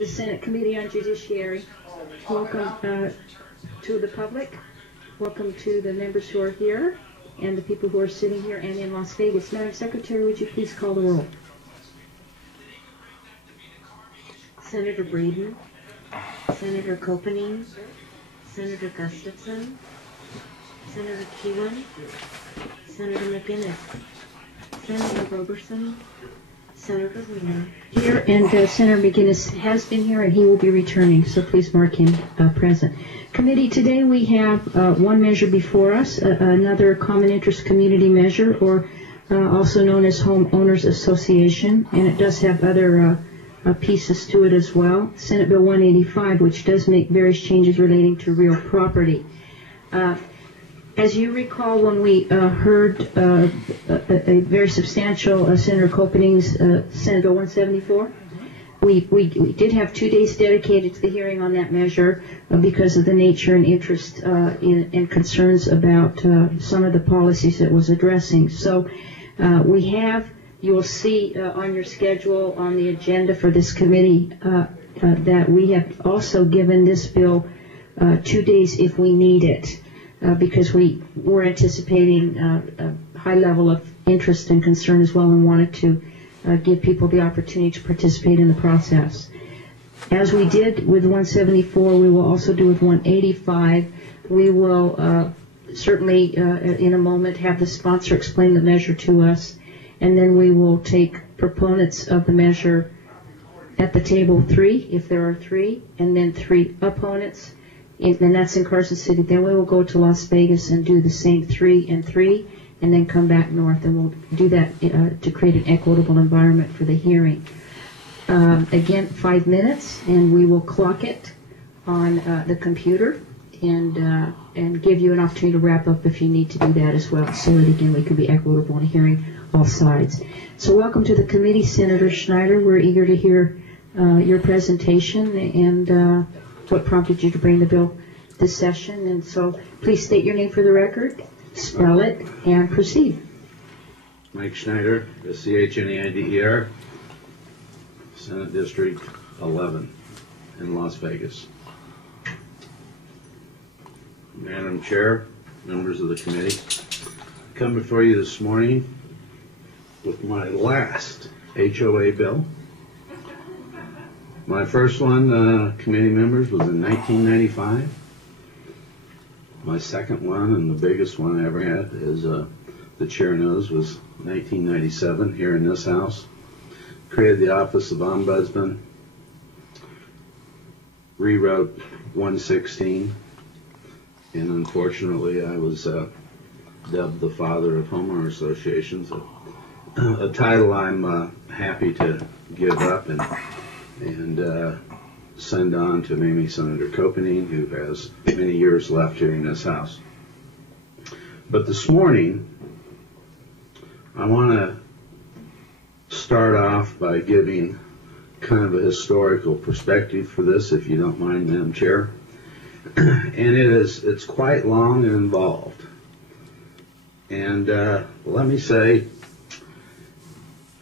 The Senate Committee on Judiciary. Welcome to the public. Welcome to the members who are here and the people who are sitting here and in Las Vegas. Madam Secretary, would you please call the roll? Senator Breeden, Senator Copening, Senator Gustafson, Senator Keewan, Senator McGinnis, Senator Roberson, Senator Wiener. Here, and Senator McGinnis has been here and he will be returning, so please mark him present. Committee, today we have one measure before us, another common interest community measure, or also known as Homeowners Association, and it does have other pieces to it as well. Senate Bill 185, which does make various changes relating to real property. As you recall, when we heard a very substantial Senator Copening's Senate Bill 174, we did have 2 days dedicated to the hearing on that measure because of the nature and interest and concerns about some of the policies it was addressing. So we have, you will see on your schedule on the agenda for this committee that we have also given this bill 2 days if we need it. Because we were anticipating a high level of interest and concern as well, and wanted to give people the opportunity to participate in the process. As we did with 174, we will also do with 185. We will certainly in a moment have the sponsor explain the measure to us, and then we will take proponents of the measure at the table 3, if there are 3, and then 3 opponents. And that's in Carson City. Then we will go to Las Vegas and do the same 3 and 3, and then come back north, and we'll do that to create an equitable environment for the hearing. Again, 5 minutes, and we will clock it on the computer and give you an opportunity to wrap up if you need to do that as well, so that again we can be equitable in hearing all sides. So welcome to the committee, Senator Schneider. We're eager to hear your presentation and what prompted you to bring the bill this session. And so please state your name for the record, spell it, and proceed. Mike Schneider, S-C-H-N-E-I-D-E-R, Senate District 11 in Las Vegas. Madam Chair, members of the committee, I come before you this morning with my last HOA bill. My first one, committee members, was in 1995. My second one, and the biggest one I ever had, as the chair knows, was 1997 here in this house. Created the Office of Ombudsman, rewrote 116, and unfortunately I was dubbed the father of homeowner associations, a title I'm happy to give up and send on to maybe Senator Copening, who has many years left here in this house. But this morning, I want to start off by giving kind of a historical perspective for this, if you don't mind, Madam Chair. And it's quite long and involved. And let me say,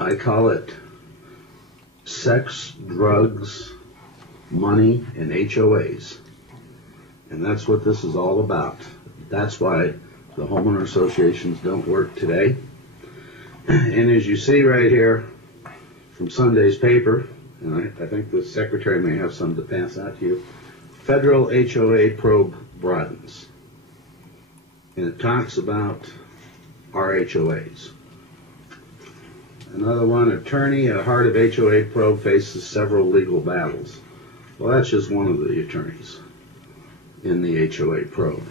I call it sex, drugs, money, and HOAs. And that's what this is all about. That's why the homeowner associations don't work today. And as you see right here from Sunday's paper, and I think the secretary may have some to pass out to you, federal HOA probe broadens. And it talks about our HOAs. Another one, attorney at heart of HOA probe faces several legal battles. Well, that's just one of the attorneys in the HOA probe.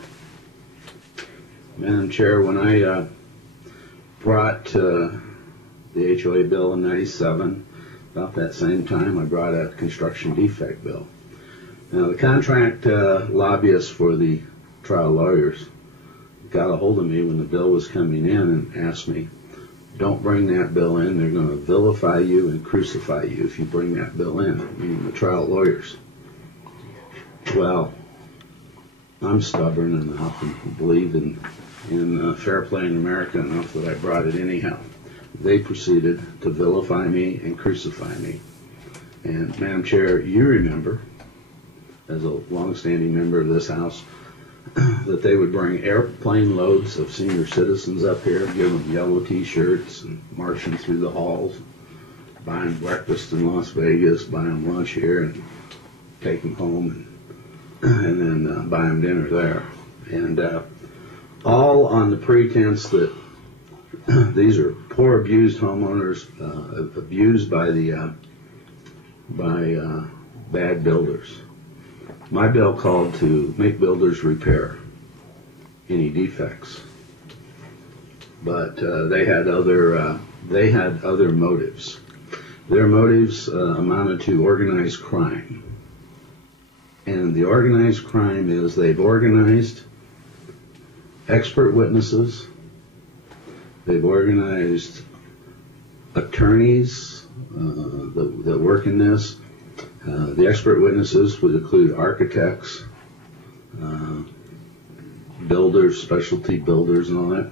Madam Chair, when I brought the HOA bill in 97, about that same time I brought a construction defect bill. Now the contract lobbyists for the trial lawyers got a hold of me when the bill was coming in and asked me, don't bring that bill in. They're going to vilify you and crucify you if you bring that bill in, meaning the trial lawyers. Well, I'm stubborn enough and believe in fair play in America enough that I brought it anyhow. They proceeded to vilify me and crucify me. And Madam Chair, you remember, as a longstanding member of this House, that they would bring airplane loads of senior citizens up here, give them yellow T-shirts and march them through the halls, buy them breakfast in Las Vegas, buy them lunch here, and take them home, and then buy them dinner there. And all on the pretense that these are poor, abused homeowners, abused by bad builders. My bill called to make builders repair any defects, but they had other motives. Their motives amounted to organized crime, and the organized crime is they've organized expert witnesses, they've organized attorneys that work in this. The expert witnesses would include architects, builders, specialty builders and all that,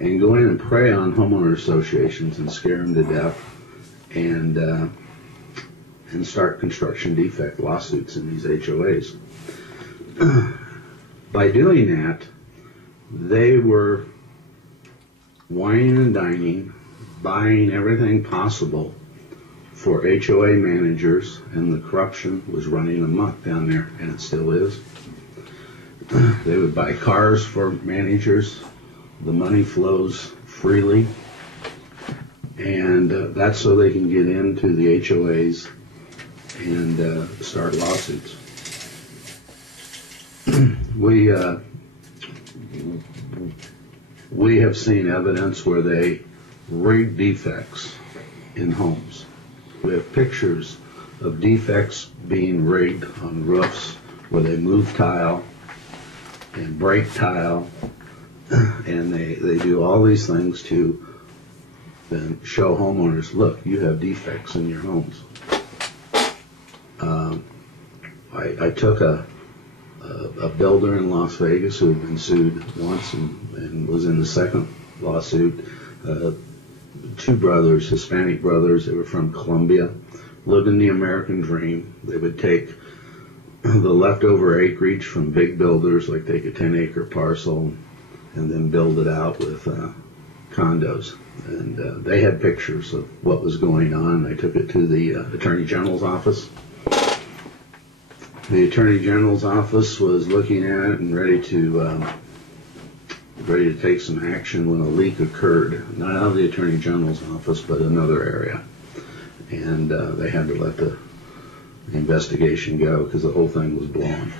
and go in and prey on homeowner associations and scare them to death and start construction defect lawsuits in these HOAs. By doing that, they were wining and dining, buying everything possible for HOA managers, and the corruption was running amok down there, and it still is. They would buy cars for managers. The money flows freely, and that's so they can get into the HOAs and start lawsuits. We have seen evidence where they rig defects in homes. We have pictures of defects being rigged on roofs where they move tile and break tile, and they do all these things to then show homeowners, look, you have defects in your homes. I took a builder in Las Vegas who had been sued once and was in the second lawsuit. Two brothers, Hispanic brothers, they were from Colombia, lived in the American dream. They would take the leftover acreage from big builders, like take a 10-acre parcel and then build it out with condos. And they had pictures of what was going on. I took it to the Attorney General's office. The Attorney General's office was looking at it and ready to take some action when a leak occurred, not out of the Attorney General's office, but another area. And they had to let the investigation go because the whole thing was blown.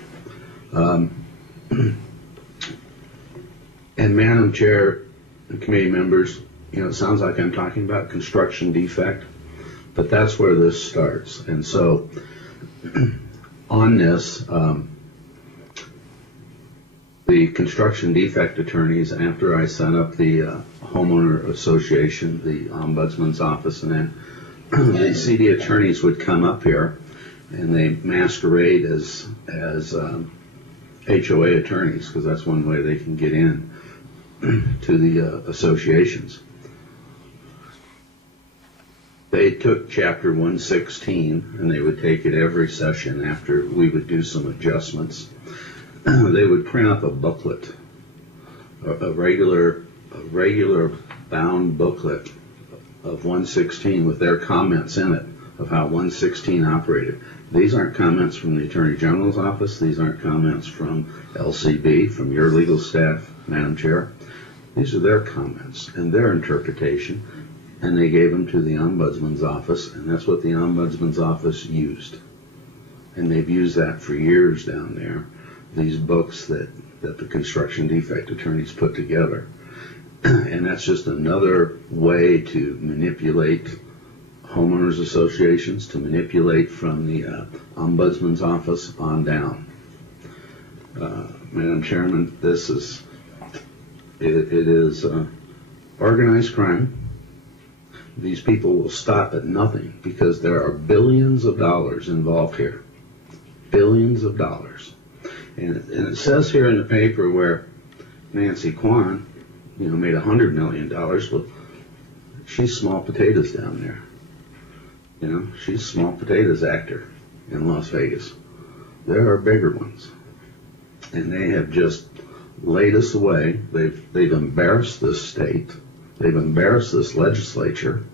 And Madam Chair and committee members, it sounds like I'm talking about construction defect, but that's where this starts. And so on this, the construction defect attorneys, after I set up the homeowner association, the ombudsman's office, and then the CD attorneys would come up here and they masquerade as HOA attorneys, because that's one way they can get in to the associations. They took Chapter 116 and they would take it every session after we would do some adjustments. They would print up a booklet, a regular bound booklet of 116 with their comments in it of how 116 operated. These aren't comments from the Attorney General's office. These aren't comments from LCB, from your legal staff, Madam Chair. These are their comments and their interpretation, and they gave them to the Ombudsman's office, and that's what the Ombudsman's office used. And they've used that for years down there, these books that the construction defect attorneys put together. And that's just another way to manipulate homeowners associations, to manipulate from the Ombudsman's office on down. Madam Chairman, this is, it is organized crime. These people will stop at nothing because there are billions of dollars involved here. Billions of dollars. And it says here in the paper where Nancy Kwan, made $100 million. Well, she's small potatoes down there. You know, she's a small potatoes actor in Las Vegas. There are bigger ones. And they have just laid us away. They've embarrassed this state. They've embarrassed this legislature.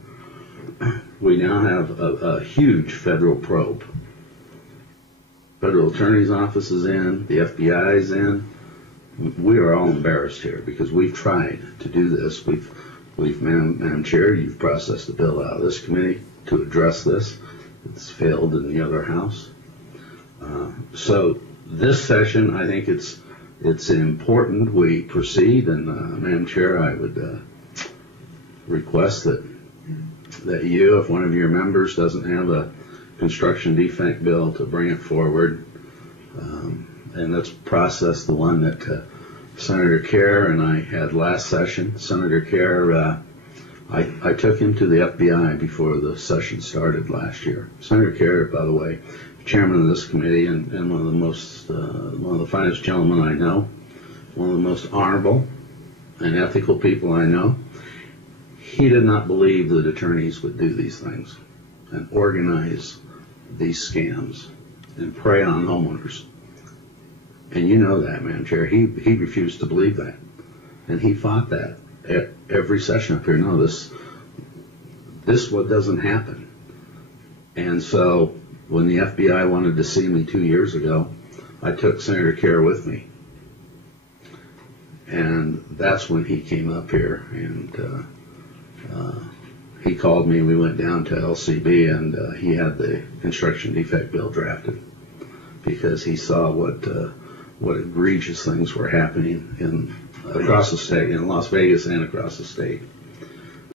We now have a huge federal probe. Federal Attorney's Office is in, the FBI is in. We are all embarrassed here because we've tried to do this. Madam Chair, you've processed a bill out of this committee to address this. It's failed in the other house. So this session, I think it's important we proceed, and Madam Chair, I would request that you, if one of your members doesn't have a construction defect bill, to bring it forward, and let's process the one that Senator Kerr and I had last session. Senator Kerr, I took him to the FBI before the session started last year. Senator Kerr, by the way, chairman of this committee and one of the finest gentlemen I know, one of the most honorable and ethical people I know. He did not believe that attorneys would do these things and organize these scams and prey on homeowners. And you know that, Madam Chair. He refused to believe that. And he fought that at every session up here. No, this what doesn't happen. And so when the FBI wanted to see me 2 years ago, I took Senator Kerr with me. And that's when he came up here, and he called me. We went down to LCB, and he had the construction defect bill drafted because he saw what egregious things were happening across the state, in Las Vegas and across the state.